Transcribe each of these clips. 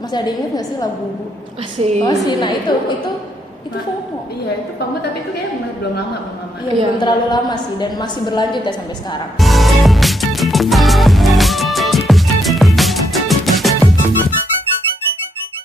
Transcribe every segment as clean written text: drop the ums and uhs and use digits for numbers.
Masih ada inget nggak sih lagu Bubu? Masih. Nah itu FOMO. Iya itu FOMO, tapi itu kayak belum lama. Iya, belum terlalu lama sih, dan masih berlanjut ya sampai sekarang.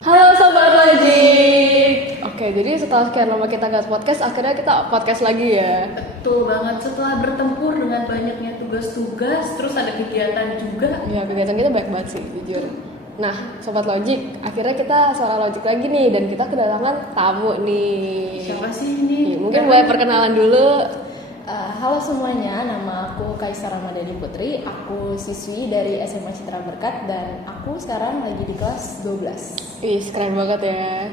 Halo Sobat Logik. Oke, jadi setelah sekian lama kita nggak podcast, akhirnya kita podcast lagi ya. Betul banget, setelah bertempur dengan banyaknya tugas-tugas, terus ada kegiatan juga. Ya, kegiatan kita banyak banget sih, jujur. Nah, Sobat Logik, akhirnya kita Suara Logik lagi nih, dan kita kedatangan tamu nih. Siapa sih ini? Mungkin boleh perkenalan dulu. Halo semuanya, nama aku Kaisar Ramadhani Putri. Aku siswi dari SMA Citra Berkat dan aku sekarang lagi di kelas 12. Ih, keren banget ya.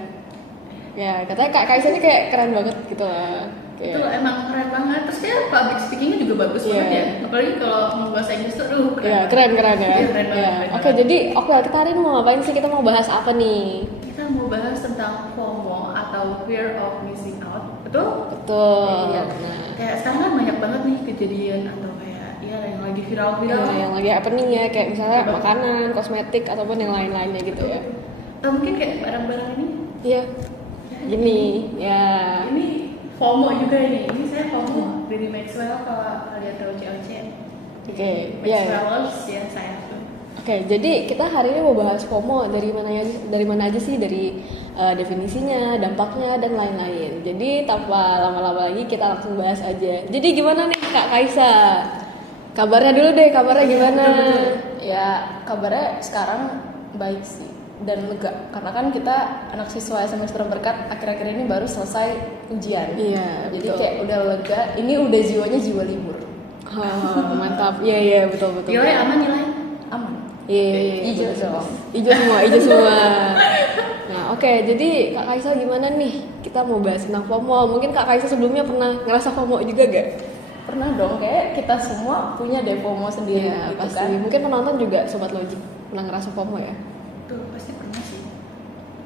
Ya, katanya Kak Kaisa ini kayak keren banget gitu lah. Itu emang keren banget, terus kayak public speakingnya juga bagus banget ya. Apalagi kalau mau bahasa Inggris tuh, keren. Iya, keren ya. Iya, keren banget. Oke, jadi kita hari ini mau ngapain sih? Kita mau bahas apa nih? Kita mau bahas tentang FOMO atau fear of missing out, betul? Betul. Iya. Nah, Kayak sekarang kan banyak banget nih kejadian atau kayak yang lagi viral-viral. yang lagi happening ya, kayak misalnya makanan, kosmetik ataupun yang lain-lainnya gitu ya. Atau mungkin kayak barang-barang ini. Iya. Gini, ya. Ini FOMO juga ini. Ini saya FOMO dari Maxwell, kalau kalian tahu COC. Oke, Maxwellers ya saya tuh. Oke, jadi kita hari ini mau bahas FOMO dari mana aja sih, dari definisinya, dampaknya dan lain-lain. Jadi tanpa lama-lama lagi kita langsung bahas aja. Jadi gimana nih Kak Kaisa? Kabarnya dulu deh, kabarnya gimana? Ya, kabarnya sekarang baik sih dan lega. Karena kan kita anak siswa SMA Citra Berkat akhir-akhir ini baru selesai ujian. Iya, Jadi betul. kayak udah lega. Ini udah jiwanya jiwa libur. Mantap. Iya, betul. Nilai aman nilai? Aman. Iya, Hijau betul. semua. Hijau semua. Nah, oke, jadi Kak Kaisa gimana nih? Kita mau bahas tentang FOMO. Mungkin Kak Kaisa sebelumnya pernah ngerasa FOMO juga gak? Pernah dong, kayak kita semua punya deh FOMO sendiri Iya, gitu pasti. kan. Mungkin penonton juga Sobat Logik pernah ngerasa FOMO ya. Tuh pasti pernah sih.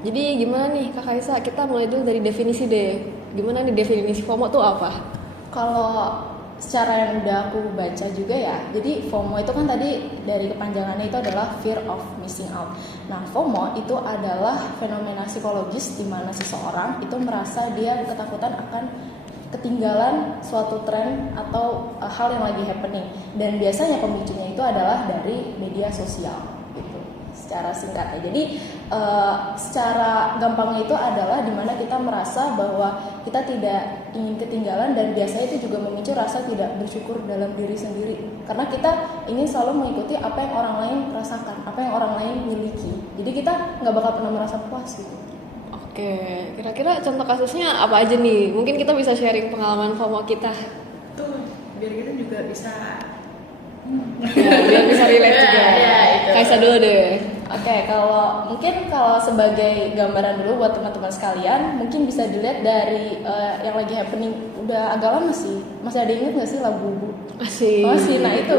Jadi gimana nih Kak Kaisa? Kita mulai dulu dari definisi deh. Gimana nih definisi FOMO tuh apa? Kalau secara yang udah aku baca juga ya, jadi FOMO itu kan tadi dari kepanjangannya itu adalah fear of missing out. Nah, FOMO itu adalah fenomena psikologis di mana seseorang itu merasa dia ketakutan akan ketinggalan suatu tren atau hal yang lagi happening. Dan biasanya pemicunya itu adalah dari media sosial gitu, secara singkatnya. Jadi secara gampangnya itu adalah dimana kita merasa bahwa kita tidak ingin ketinggalan, dan biasanya itu juga memicu rasa tidak bersyukur dalam diri sendiri karena kita ingin selalu mengikuti apa yang orang lain rasakan, apa yang orang lain miliki. Jadi kita nggak bakal pernah merasa puas gitu. Oke, kira-kira contoh kasusnya apa aja nih? Mungkin kita bisa sharing pengalaman FOMO kita. Tuh biar kita juga bisa. Ya, biar bisa relate juga. Ya, itu. Kaisa dulu deh. Oke, kalau sebagai gambaran dulu buat teman-teman sekalian, mungkin bisa dilihat dari yang lagi happening udah agak lama sih. Masih ada inget nggak sih lagu Bubu? Masih. Nah itu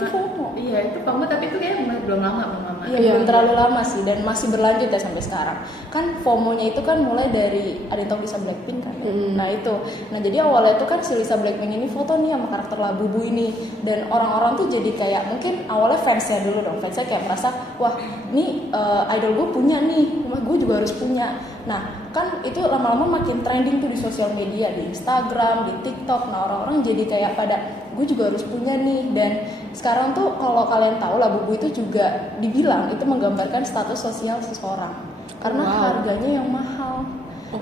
FOMO. Iya itu FOMO, tapi itu kayak belum lama. Iya, belum terlalu lama sih, dan masih berlanjut ya sampai sekarang. Kan FOMO-nya itu kan mulai dari, ada yang tahu Lisa Blackpink kan ya? Nah itu, jadi awalnya itu kan si Lisa Blackpink ini foto nih sama karakter Labubu ini, dan orang-orang tuh jadi kayak, mungkin awalnya fansnya dulu dong, fansnya kayak merasa, wah ini idol gue punya nih, gue juga harus punya. Nah kan itu lama-lama makin trending tuh di sosial media, di Instagram, di TikTok. Nah orang-orang jadi kayak pada, gue juga harus punya nih. Dan sekarang tuh kalau kalian tahu Labubu itu juga dibilang itu menggambarkan status sosial seseorang karena harganya yang mahal.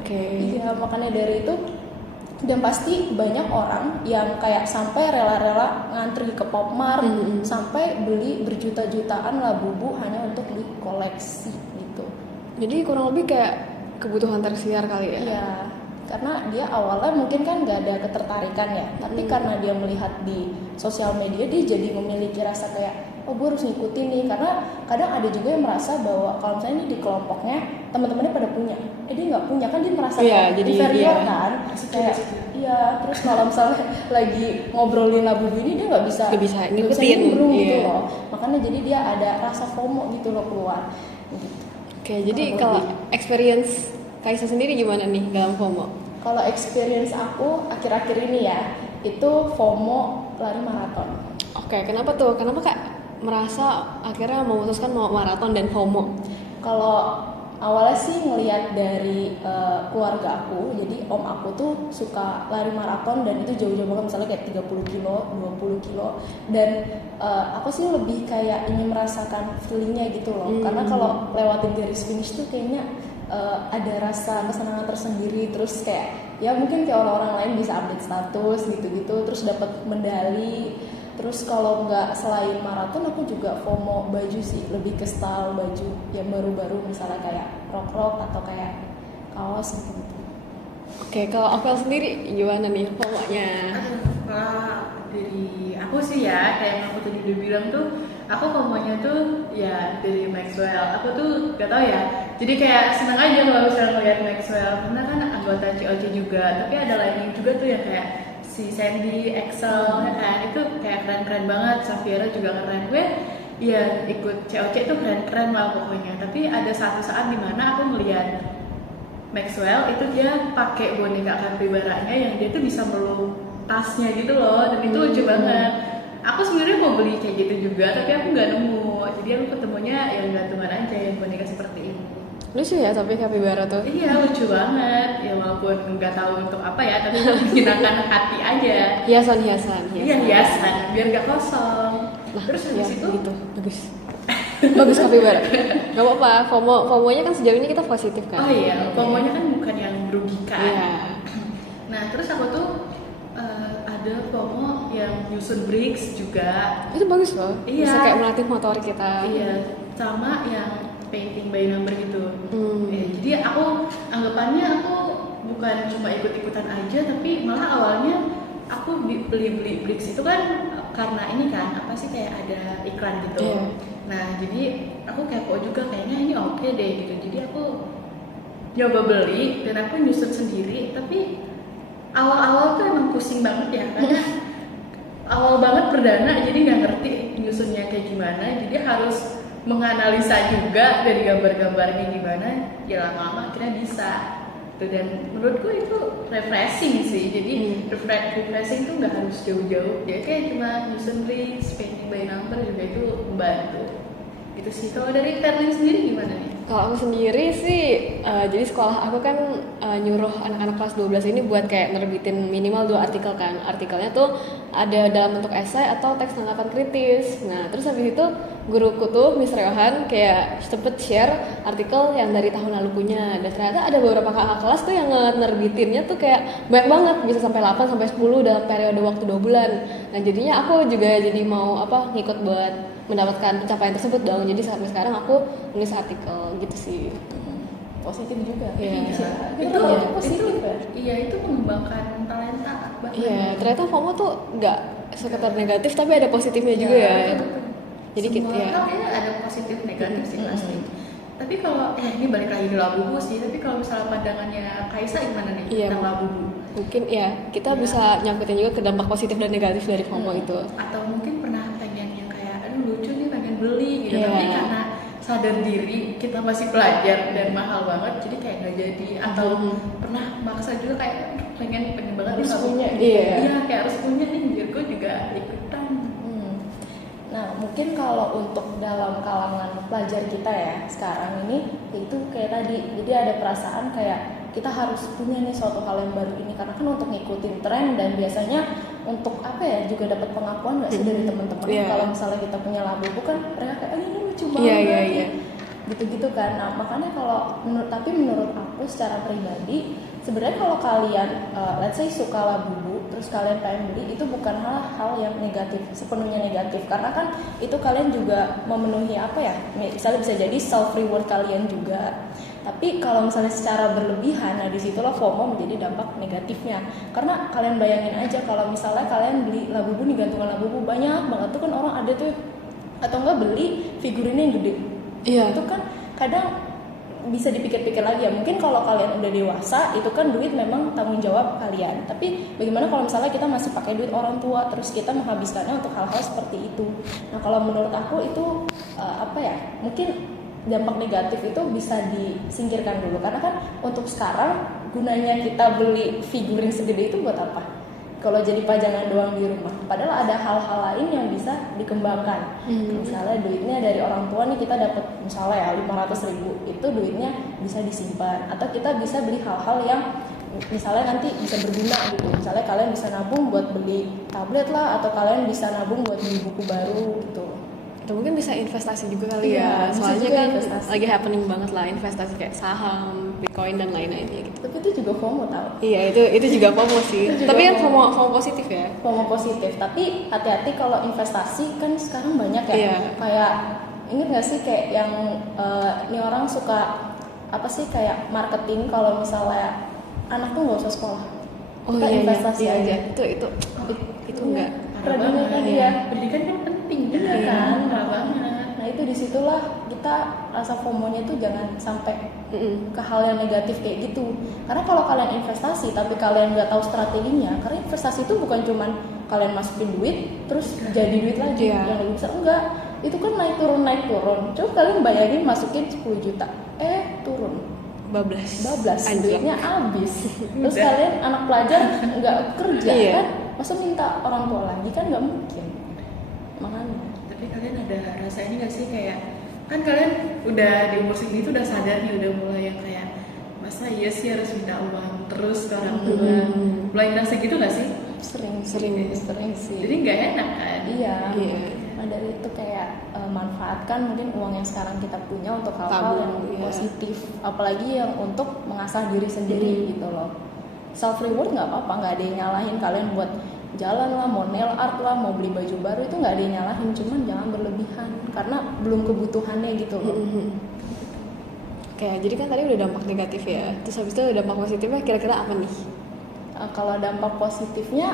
Iya, makanya dari itu, dan pasti banyak orang yang kayak sampai rela-rela ngantri ke Popmart, sampai beli berjuta-jutaan Labubu hanya untuk dikoleksi gitu. Jadi kurang lebih kayak kebutuhan tersiar kali ya? Iya, karena dia awalnya mungkin kan nggak ada ketertarikan ya, tapi karena dia melihat di sosial media, dia jadi memiliki rasa kayak, oh gue harus ngikutin nih. Karena kadang ada juga yang merasa bahwa kalau misalnya ini di kelompoknya teman-temannya pada punya, dia nggak punya, kan dia merasa jadi inferior dia kan, kayak iya. Terus kalau misalnya lagi ngobrolin Labubu ini, dia nggak bisa ngikutin nimbrung gitu loh. Makanya jadi dia ada rasa FOMO gitu loh keluar gitu. Oke, jadi kalau experience Kaisa sendiri gimana nih dalam FOMO? Kalau experience aku akhir-akhir ini ya, itu FOMO lari maraton. Oke, kenapa tuh? Kenapa Kak merasa akhirnya memutuskan mau maraton dan FOMO? Kalau awalnya sih ngelihat dari keluarga aku, jadi om aku tuh suka lari maraton dan itu jauh-jauh banget, misalnya kayak 30 kilo, 20 kilo, dan aku sih lebih kayak ingin merasakan feelingnya gitu loh, karena kalau lewatin garis finish tuh kayaknya ada rasa kesenangan tersendiri, terus kayak ya mungkin kayak orang-orang lain bisa update status gitu-gitu, terus dapat medali. Terus kalau nggak selain maraton, aku juga FOMO baju sih, lebih ke style baju yang baru-baru, misalnya kayak rok atau kayak kaos gitu. Oke, kalau Apel sendiri gimana nih FOMO-nya? Kalau dari aku sih ya, kayak yang aku tadi udah bilang tuh, aku FOMO-nya tuh ya dari Maxwell. Aku tuh gak tau ya, jadi kayak seneng aja kalau misalnya ngeliat Maxwell, karena kan anggota COC juga, tapi ada lainnya juga tuh yang kayak si Sandy, Excel, ya kan, itu kayak keren-keren banget. Safiera juga keren. Gue ya ikut COC tuh keren-keren lah pokoknya. Tapi ada satu saat dimana aku ngeliat Maxwell itu dia pakai boneka kapibaranya yang dia tuh bisa meluk tasnya gitu loh, dan itu lucu banget. Aku sebenarnya mau beli kayak gitu juga, tapi aku nggak nemu. Jadi aku ketemunya yang gantungan aja, yang boneka seperti ini. Lucu ya tapi kapibara tuh. Iya, lucu banget. Ya walaupun nggak tahu untuk apa ya, tapi menyenangkan hati aja. Hiasan. Iya, hiasan biar nggak kosong. Nah, Terus ya, habis itu gitu. Bagus kapibara. Gak apa-apa, FOMO-nya kan sejauh ini kita positif kan. oh iya, FOMO-nya kan bukan yang merugikan. Iya. Nah, terus aku tuh ada FOMO yang nyusun bricks juga. Itu bagus loh. Iya. Bisa kayak melatih motorik kita. Iya, sama yang painting by number gitu. Hmm. Jadi aku anggapannya aku bukan cuma ikut-ikutan aja, tapi malah awalnya aku beli bricks itu kan karena ini kan apa sih, kayak ada iklan gitu. Iya. Nah, jadi aku kepo juga, kayaknya ini oke deh gitu. Jadi aku nyoba beli dan aku nyusun sendiri, tapi awal-awal tuh emang pusing banget ya, karena awal banget perdana, jadi nggak ngerti nyusunnya kayak gimana, jadi harus menganalisa juga dari gambar-gambarnya gimana. Ya lama-lama akhirnya bisa tuh, dan menurutku itu refreshing sih. Jadi refreshing tuh nggak harus jauh-jauh, ya kayak cuma nyusun bricks, painting by number juga itu membantu gitu sih. Kalau dari Terlin sendiri gimana nih? Kalau aku sendiri sih, jadi sekolah aku kan nyuruh anak-anak kelas 12 ini buat kayak nerbitin minimal 2 artikel kan. Artikelnya tuh ada dalam bentuk esai atau teks tanggapan kritis. Nah, terus habis itu guruku tuh, Miss Reohan, kayak sempet share artikel yang dari tahun lalu punya. Dan ternyata ada beberapa kakak kelas tuh yang nerbitinnya tuh kayak banyak banget, bisa sampai 8 sampai 10 dalam periode waktu 2 bulan. Nah, jadinya aku juga jadi mau ngikut buat mendapatkan pencapaian tersebut dong. Jadi sampai sekarang aku nulis artikel gitu sih. Positif juga. Iya. Itu positif ya. Iya, itu mengembangkan talenta bahkan. Iya, ternyata FOMO tuh nggak sekedar negatif tapi ada positifnya juga ya. Jadi semua kita hal kayaknya ada positif negatif sih pasti. Tapi kalau ini balik lagi ke Labubu sih, tapi kalau misalnya pandangannya Kaisa gimana nih Iya. tentang Labubu? mungkin ya kita bisa nyangkutin juga ke dampak positif dan negatif dari FOMO itu. Atau mungkin pernah pengen yang kayak aduh lucu nih pengen beli gitu, Iya. tapi karena sadar diri kita masih pelajar dan mahal banget jadi kayak nggak jadi. Atau pernah maksa juga kayak aduh, pengen banget Harus nih punya Labubu. gitu ya. Iya, kayak harus punya nih biar gue juga ikutan. Nah, mungkin kalau untuk dalam kalangan pelajar kita ya sekarang ini, itu kayak tadi, jadi ada perasaan kayak kita harus punya nih suatu hal yang baru ini, karena kan untuk ngikutin tren, dan biasanya untuk apa ya, juga dapat pengakuan nggak sih dari teman-teman. Iya. Kalau misalnya kita punya Labubu kan mereka kayak ini lucu banget, Iya. gitu-gitu kan. Nah, makanya kalau tapi menurut aku secara pribadi, sebenarnya kalau kalian let's say suka Labubu terus kalian pengen beli, itu bukan hal yang negatif, sepenuhnya negatif, karena kan itu kalian juga memenuhi apa ya, misalnya bisa jadi self reward kalian juga. Tapi kalau misalnya secara berlebihan, nah disitulah FOMO menjadi dampak negatifnya. Karena kalian bayangin aja kalau misalnya kalian beli Labubu nih, gantungan Labubu banyak banget tuh kan, orang ada tuh, atau enggak beli figurinnya yang gede. Iya. Itu kan kadang bisa dipikir-pikir lagi ya, mungkin kalau kalian udah dewasa itu kan duit memang tanggung jawab kalian, tapi bagaimana kalau misalnya kita masih pakai duit orang tua terus kita menghabiskannya untuk hal-hal seperti itu. Nah, kalau menurut aku itu mungkin dampak negatif itu bisa disingkirkan dulu, karena kan untuk sekarang gunanya kita beli figurin segede itu buat apa? kalau jadi pajangan doang di rumah. Padahal ada hal-hal lain yang bisa dikembangkan. Misalnya duitnya dari orang tua nih kita dapat misalnya ya 500.000, itu duitnya bisa disimpan atau kita bisa beli hal-hal yang misalnya nanti bisa berguna gitu. Misalnya kalian bisa nabung buat beli tablet lah, atau kalian bisa nabung buat beli buku baru gitu. Atau mungkin bisa investasi juga kali Iya, ya. bisa Soalnya juga kan investasi. lagi happening banget lah investasi kayak saham, Bitcoin dan lain-lainnya gitu. Tapi itu juga FOMO tau. Iya, itu juga FOMO sih. Itu juga Tapi kan FOMO. FOMO positif ya. FOMO positif, tapi hati-hati kalau investasi kan sekarang banyak ya. Iya. Kayak inget gak sih kayak yang ini orang suka apa sih kayak marketing kalau misalnya anak tuh nggak usah sekolah, kita investasi iya, aja. Itu enggak. Parah Tradingnya banget tadi ya. ya. Pendidikan kan penting Iya juga kan? Parah banget. Nah itu disitulah kita rasa FOMO-nya itu jangan sampai ke hal yang negatif kayak gitu. Karena kalau kalian investasi tapi kalian nggak tahu strateginya, karena investasi itu bukan cuman kalian masukin duit terus jadi duit lagi Iya. yang lebih besar, enggak. Itu kan naik turun. Coba kalian bayangin masukin 10 juta, turun bablas. bablas, Anjir. duitnya habis. Terus Udah. kalian anak pelajar nggak kerja Iya. kan, masa minta orang tua lagi kan nggak mungkin. Makanya Tapi kalian ada rasa ini gak sih kayak kan kalian udah di umur segini tuh udah sadar nih, udah mulai yang kayak masa iya sih harus minta uang terus ke orang tua. Mulai ngerasa gitu gak sih? sering sih. Jadi nggak enak kan? Iya. Iya. Nah dari itu kayak manfaatkan mungkin uang yang sekarang kita punya untuk hal-hal Tabung, yang iya. positif, apalagi yang untuk mengasah diri sendiri gitu loh. Self reward nggak apa-apa, nggak ada yang nyalahin kalian buat jalan lah, mau nail art lah, mau beli baju baru, itu nggak ada yang nyalahin, cuman jangan berlebihan karena belum kebutuhannya gitu loh. Oke, jadi kan tadi udah dampak negatif ya. Terus habis itu dampak positifnya kira-kira apa nih? Kalau dampak positifnya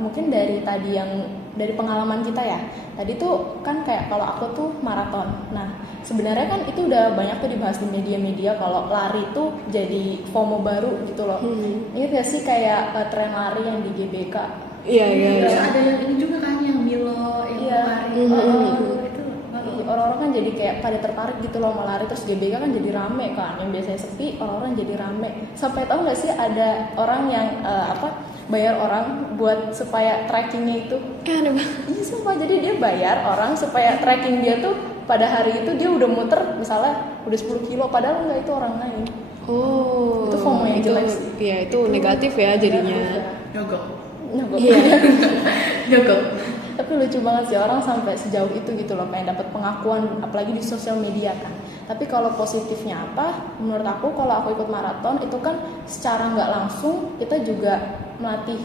mungkin dari tadi yang dari pengalaman kita ya. Tadi tuh kan kayak kalau aku tuh maraton. Nah sebenarnya kan itu udah banyak tuh dibahas di media-media kalau lari tuh jadi FOMO baru gitu loh. Ingat gak sih kayak tren lari yang di GBK? Iya. Terus ada yang ini juga kan yang Milo yang Iya. lari. Itu Orang-orang kan jadi kayak pada tertarik gitu loh sama lari, terus GBK kan jadi rame kan, yang biasanya sepi orang-orang jadi rame. Sampai tahu nggak sih ada orang yang bayar orang buat supaya trackingnya itu Aneh banget. iya sumpah, jadi dia bayar orang supaya tracking dia tuh pada hari itu dia udah muter misalnya udah 10 kilo padahal enggak, itu orang lain. Oh. Itu FOMO yang itu, jelek sih. Iya, itu negatif ya jadinya. nyogok. Nyogok. Iya. Nyogok. Tapi lucu banget sih orang sampai sejauh itu gitu loh, pengen dapat pengakuan apalagi di sosial media kan. Tapi kalau positifnya apa? Menurut aku kalau aku ikut maraton itu kan secara nggak langsung kita juga melatih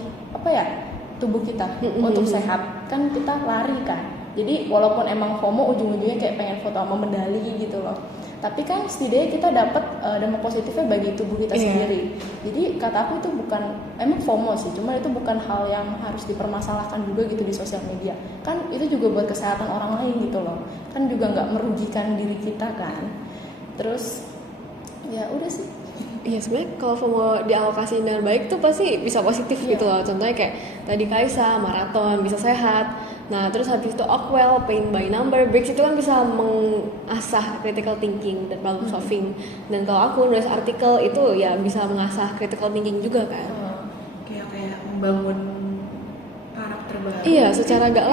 tubuh kita untuk sehat. Kan kita lari kan. Jadi walaupun emang FOMO ujung-ujungnya kayak pengen foto sama medali gitu loh. Tapi kan setidaknya kita dapat dampak positifnya bagi tubuh kita sendiri. Jadi kata aku itu bukan emang FOMO sih, cuma itu bukan hal yang harus dipermasalahkan juga gitu di sosial media. Kan itu juga buat kesehatan orang lain gitu loh. Kan juga nggak merugikan diri kita kan. Terus ya udah sih. Iya, sebenarnya kalau FOMO dialokasi dengan baik tuh pasti bisa positif gitu loh. Contohnya kayak tadi Kaisa maraton bisa sehat. Nah, terus habis itu Ockwell, Paint by Number, Briggs itu kan bisa mengasah critical thinking dan problem solving. Dan kalau aku nulis artikel itu ya bisa mengasah critical thinking juga kan. Kayak membangun karakter baru. Iya, secara gak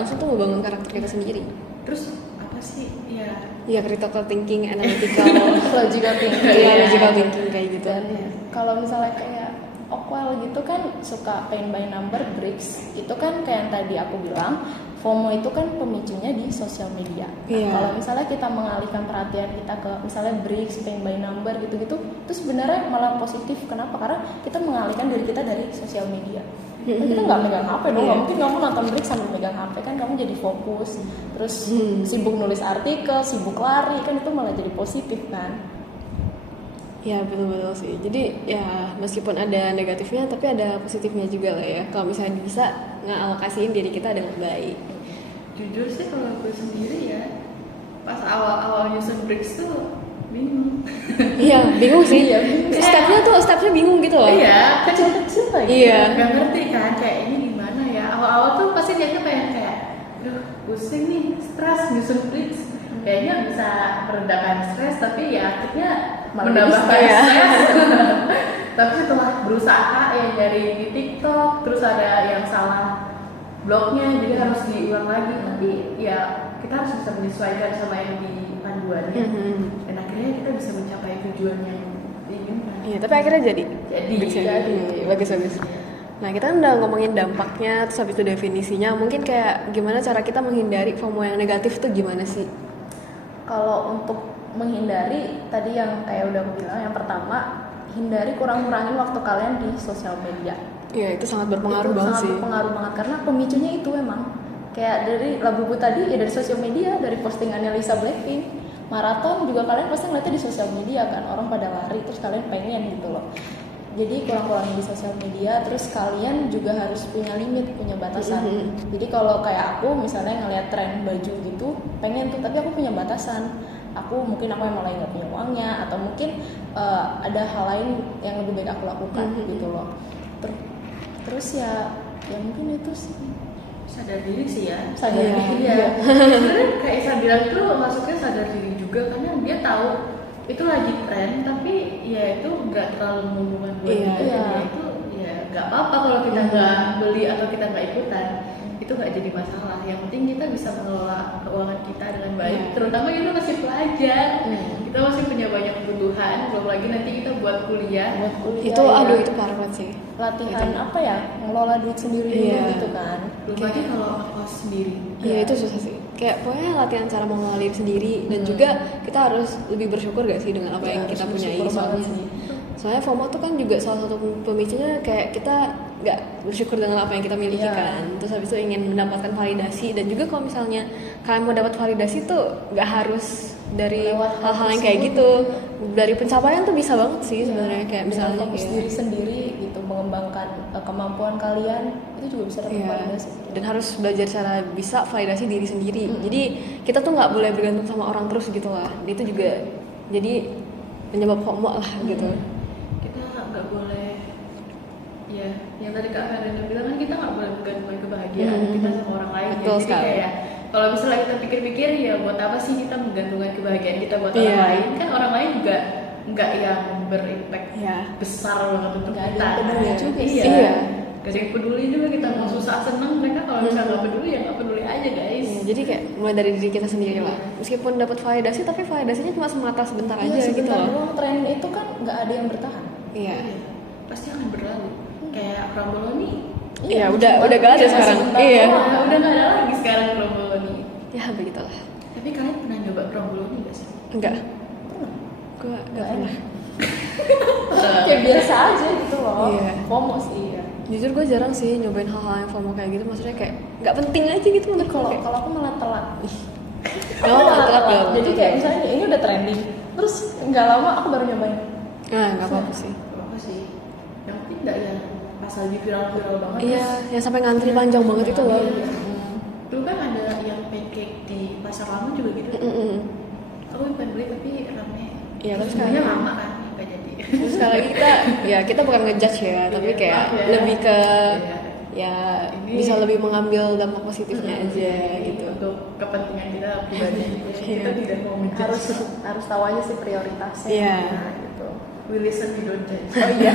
langsung tuh membangun karakter kita sendiri. Terus apa sih? Ya Iya, critical thinking, analytical, Logical thinking. iya, logical thinking kayak gitu. Dan kalau misalnya kayak Ockwell gitu kan suka Paint by Number, Briggs itu kan kayak yang tadi aku bilang FOMO itu kan pemicunya di sosial media. Nah, Iya. kalau misalnya kita mengalihkan perhatian kita ke misalnya Briggs, Paint by Number gitu-gitu, itu sebenarnya malah positif. Kenapa? Karena kita mengalihkan diri kita dari sosial media. Kan kita nggak megang HP dong, nggak mungkin kamu nonton Briggs sambil megang HP, kan kamu jadi fokus. Terus sibuk nulis artikel, sibuk lari, kan itu malah jadi positif kan. Ya betul-betul sih. Jadi ya meskipun ada negatifnya tapi ada positifnya juga lah ya. Kalau misalnya bisa ngalokasiin diri kita dengan baik. jujur sih kalau gue sendiri ya pas awal-awal nyusun Briggs tuh bingung. Iya bingung sih. Iya, bingung. Stepnya bingung gitu loh. Iya, Kecil-kecil lagi. Iya. Gak ngerti kan kayak ini gimana ya. Awal-awal tuh pasti dia tuh pengen kayak, duh pusing nih, stres nyusun Briggs. Kayaknya bisa meredakan stres, tapi ya akhirnya Malah menambahkan jadi stres. stres. Tapi setelah berusaha dari di TikTok, terus ada yang salah blognya, jadi harus diulang lagi. Tapi ya kita harus bisa menyesuaikan sama yang di panduannya. Dan akhirnya kita bisa mencapai tujuan yang diinginkan. Iya, tapi akhirnya jadi. Jadi. Bagus. Nah, kita kan udah ngomongin dampaknya, terus habis itu definisinya. Mungkin kayak gimana cara kita menghindari FOMO yang negatif tuh gimana sih? Kalau untuk menghindari, tadi yang kayak udah aku bilang, yang pertama, hindari kurang-kurangin waktu kalian di sosial media. Iya, itu sangat berpengaruh Itu banget sangat sih. berpengaruh banget karena pemicunya itu emang kayak dari Labubu tadi ya, dari sosial media, dari postingannya Lisa Blackpink. Maraton juga kalian pasti ngeliatnya di sosial media kan, orang pada lari terus kalian pengen gitu loh. Jadi kurang-kurangin di sosial media, terus kalian juga harus punya limit, punya batasan. Jadi kalau kayak aku misalnya ngeliat tren baju gitu, pengen tuh, tapi aku punya batasan. Mungkin aku emang lagi nggak punya uangnya, atau mungkin ada hal lain yang lebih baik aku lakukan gitu loh. Terus ya mungkin itu sih. Sadar diri sih ya. Sadar diri. Iya. Sebenarnya kayak Isa bilang tuh masuknya sadar diri juga, karena dia tahu itu lagi tren, tapi ya itu nggak terlalu menguntungkan buat Iya. dia. Ya itu ya nggak apa-apa kalau kita nggak beli atau kita nggak ikutan, itu nggak jadi masalah. Yang penting kita bisa mengelola keuangan kita dengan baik. Iya. Terutama kita masih pelajar, kita masih punya banyak kebutuhan, belum lagi nanti kita buat kuliah. Itu ya. aduh itu parah banget sih. Latihan apa ya, ngelola duit sendiri dulu Iya. gitu kan. Belum lagi kalau ngekos sendiri. Iya, itu susah sih. Kayak pokoknya latihan cara mengelola diri sendiri, dan juga kita harus lebih bersyukur gak sih dengan apa yang kita harus punyai. bersyukur banget sih. Soalnya FOMO tuh kan juga salah satu pemicunya kayak kita nggak bersyukur dengan apa yang kita miliki Iya. kan. Terus habis itu ingin mendapatkan validasi, dan juga kalau misalnya kalian mau dapat validasi tuh nggak harus dari Lewat hal hal-hal yang kayak tersebut gitu. Dari pencapaian tuh bisa banget sih sebenarnya, kayak misalnya fokus kayak diri sendiri gitu, mengembangkan kemampuan kalian, itu juga bisa dapat iya. validasi. Dan harus belajar cara bisa validasi diri sendiri. Jadi kita tuh nggak boleh bergantung sama orang terus gitu lah. Itu juga jadi penyebab FOMO lah gitu. Kita nggak boleh, ya yang tadi Kak Fernanda bilang kan, kita nggak boleh menggantungkan kebahagiaan kita sama orang lain. Betul Jadi sekali. kayak kalau misalnya kita pikir-pikir, ya buat apa sih kita menggantungkan kebahagiaan kita buat Iya. orang lain? Kan orang lain juga nggak yang berimpact Iya. besar banget untuk Nggak ada kita. yang peduli juga sih. Iya. Iya. Gak ada yang peduli juga kita mau susah seneng, mereka kalau misalnya nggak peduli ya nggak peduli aja guys. Iya, jadi kayak mulai dari diri kita sendiri lah. Meskipun dapat validasi, tapi validasinya cuma semata sebentar Iya, aja gitu sebentar loh. doang, tren itu kan nggak ada yang bertahan. Iya. Pasti akan berlalu. Kayak Ramboloni. Iya, udah gak ada Iya, sekarang. sebentar Iya. doang. Udah nggak ada lagi sekarang Ramboloni. Ya begitulah. Tapi kalian pernah nyoba Ramboloni nggak sih? Enggak. Gua enggak pernah. Kayak biasa aja gitu loh. Iya. FOMO sih ya. Jujur gue jarang sih nyobain hal-hal yang FOMO kayak gitu. Maksudnya kayak nggak penting aja gitu menurut gue. Kalau aku malah telat. Oh, telat ya. Jadi kayak misalnya ini udah trending, terus nggak lama aku baru nyobain. Nah, nggak apa-apa sih. Apa sih? Yang penting nggak yang pas lagi viral-viral banget. Iya, yang sampai ngantri panjang banget itu loh. Iya. Dulu kan ada yang pancake di pasar lama juga gitu. Aku pengen beli tapi rame. Iya, tapi sebenarnya sekarang- lama kan nggak jadi. Terus sekali lagi kita bukan ngejudge ya, tapi Iya, kayak maaf ya. lebih ke Iya. ya Ini- bisa lebih mengambil dampak positifnya aja gitu. Untuk kepentingan kita pribadi. Kita tidak mau harus menjudge. harus tahu aja sih prioritasnya. Iya. Nah, gitu. We listen, we don't judge. Oh iya.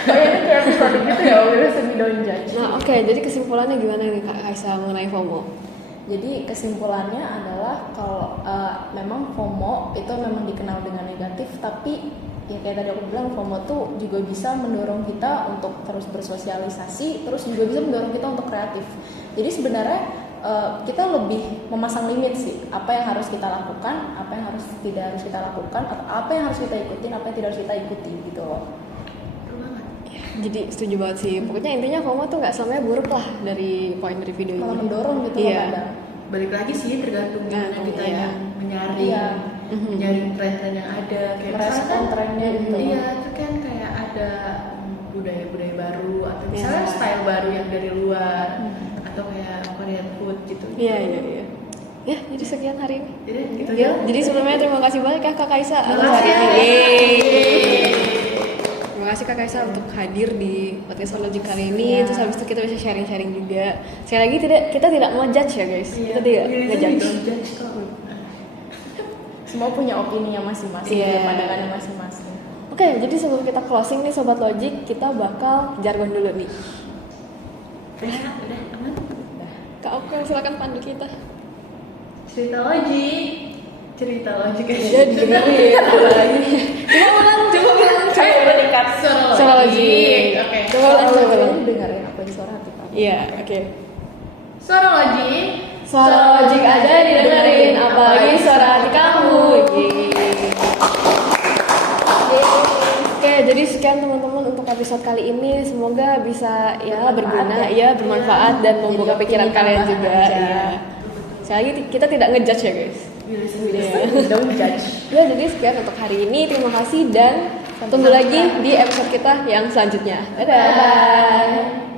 Oh iya, ini kayak episode gitu ya, we listen, we don't judge. Nah, oke, jadi kesimpulannya gimana nih Kak Kaisa mengenai FOMO? Jadi kesimpulannya adalah kalau memang FOMO itu memang dikenal dengan negatif, tapi ya kayak tadi aku bilang, FOMO tuh juga bisa mendorong kita untuk terus bersosialisasi, terus juga bisa mendorong kita untuk kreatif. Jadi sebenarnya kita lebih memasang limit sih, apa yang harus kita lakukan, apa yang tidak harus kita lakukan, atau apa yang harus kita ikutin, apa yang tidak harus kita ikuti gitu loh. Betul banget. Jadi setuju banget sih. Pokoknya intinya FOMO tuh nggak selamanya buruk lah dari poin dari video ini. Malah mendorong gitu Iya. loh kadang. Balik lagi sih tergantung gimana kita iya. yang menyaring, Iya. menyaring tren-tren yang ada. Kayak Merespon misalkan, trennya gitu. Iya, itu kan kayak ada budaya-budaya baru atau Iya. misalnya style baru yang dari luar atau kayak Korean food gitu. Iya. Ya, jadi sekian hari ini. Jadi gitu Ya, ya. jadi sebelumnya terima kasih banyak ya Kak Kaisa atas Terima hari kasih. ini. Yeay. Terima kasih Kak Kaisa untuk hadir di podcast Logic kali ini. Iya. Terus habis itu kita bisa sharing-sharing juga. Sekali lagi kita tidak mau judge ya guys. Iya. Kita tidak We listen, we ngejudge. don't judge kok. Semua punya opininya masing-masing, Iya. punya pandangannya masing-masing. Oke, Oke, jadi sebelum kita closing nih Sobat Logik, kita bakal jargon dulu nih. Udah aman. Kak Oke, silakan pandu kita. Cerita logik Ya, dengerin apa lagi. Coba ulang. Coba dekat Suara logik. Oke. Coba ulang. dengerin apa di suara hati kamu. Iya, oke. Suara logik. Suara logik aja didengerin, apalagi suara hati kamu. Oke, jadi sekian teman-teman untuk episode kali ini. Semoga bisa ya berguna, ya bermanfaat dan membuka pikiran kalian juga. Ya. Sekali lagi kita tidak ngejudge ya guys. Don't judge. Ya, jadi sekian untuk hari ini. Terima kasih dan tunggu lagi di episode kita yang selanjutnya. Dadah.